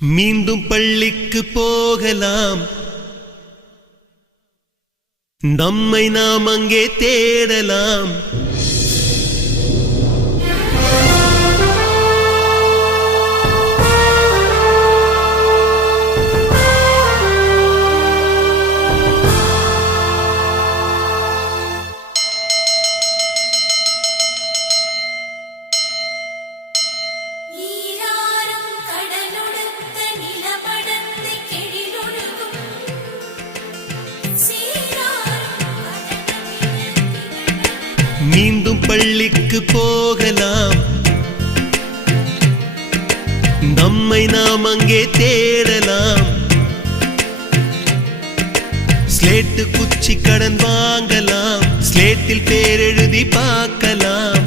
மீண்டும் பள்ளிக்கு போகலாம், நம்மை நாம் அங்கே தேடலாம். மீண்டும் பள்ளிக்கு போகலாம், நம்மை நாம் அங்கே தேடலாம். ஸ்லேட்டு குச்சி கடன் வாங்கலாம், ஸ்லேட்டில் பேர் எழுதி பார்க்கலாம்.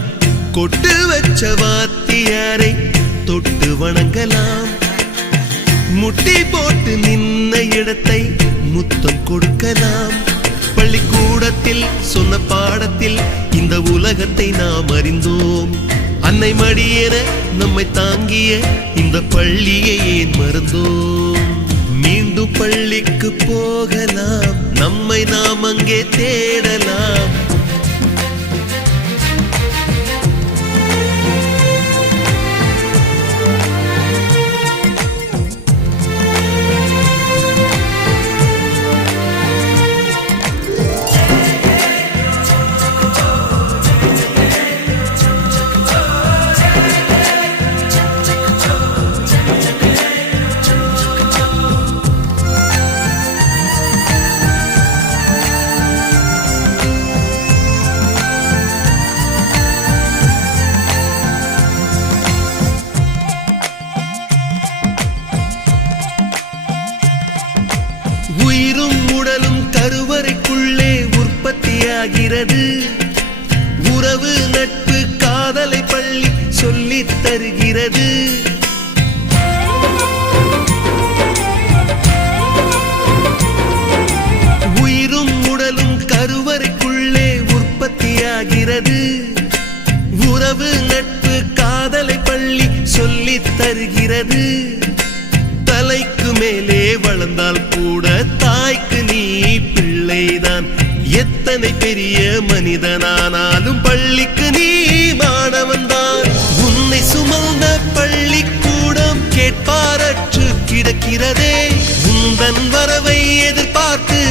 கொட்டு வச்ச வாத்தியாரை தொட்டு வணங்கலாம், முட்டி போட்டு நின்ன இடத்தை முத்தம் கொடுக்கலாம். பள்ளிக்கூடத்தில் சொன்ன பாடத்தில் இந்த உலகத்தை நாம் அறிந்தோம். அன்னை மடியென நம்மை தாங்கிய இந்த பள்ளியை ஏன் மறந்தோம்? மீண்டும் பள்ளிக்கு போகலாம், நம்மை நாம் அங்கே தேடலாம். உயிரும் உடலும் கருவறைக்குள்ளே உற்பத்தியாகிறது. உறவு நட்பு காதலை பள்ளி சொல்லித் தருகிறது. உயிரும் உடலும் கருவறைக்குள்ளே உற்பத்தியாகிறது. உறவு நட்பு காதலை பள்ளி சொல்லித் தருகிறது. தலைக்கு மேலே வளர்ந்தால் கூட தாய்க்கு நீ பிள்ளைதான். எத்தனை பெரிய மனிதனானாலும் பள்ளிக்கு நீ மாணவன்தான். உன்னை சுமந்த பள்ளிக்கூடம் கேட்பாரற்று கிடக்கிறதே. உந்தன் வரவை எதிர்பார்த்து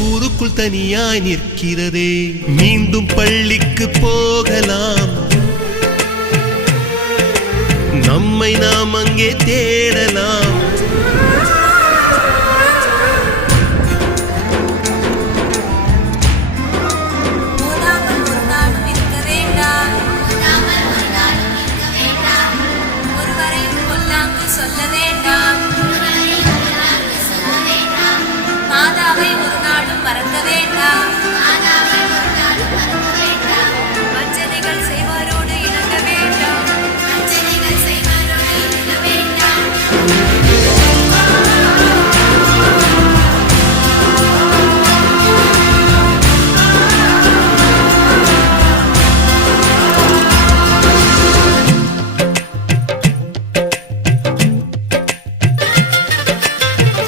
ஊருக்குள் தனியாய் நிற்கிறதே. மீண்டும் பள்ளிக்கு போகலாம், நம்மை நாம் அங்கே தேடலாம். சொல்ல வேண்டாம், மாதாவை ஒரு நாளும் மறக்க வேண்டாம். வஞ்சனைகள் செய்வாரோடு இணங்க வேண்டாம்.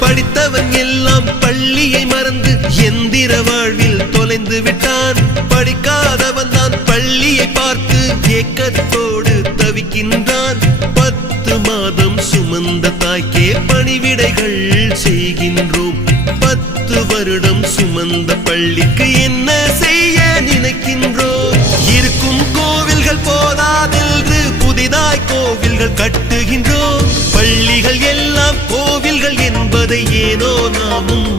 படித்தவன் எல்லாம் பள்ளியை மறந்து எந்திர வாழ்வில் தொலைந்து விட்டான். படிக்காதவன் தான் பள்ளியை பார்த்து ஏக்கத்தோடு தவிக்கின்றான். 10 மாதம் சுமந்த தாய்க்கே பணிவிடைகள் செய்கின்றோம். 10 வருடம் சுமந்த பள்ளிக்கு என்ன செய்ய நினைக்கின்றோம்? இருக்கும் கோவில்கள் போதாதென்று புதிதாய் கோவில்கள் கட்டுகின்றோம். பள்ளிகள் எல்லாம் கோவில்கள் என்பதை ஏனோ நாமும்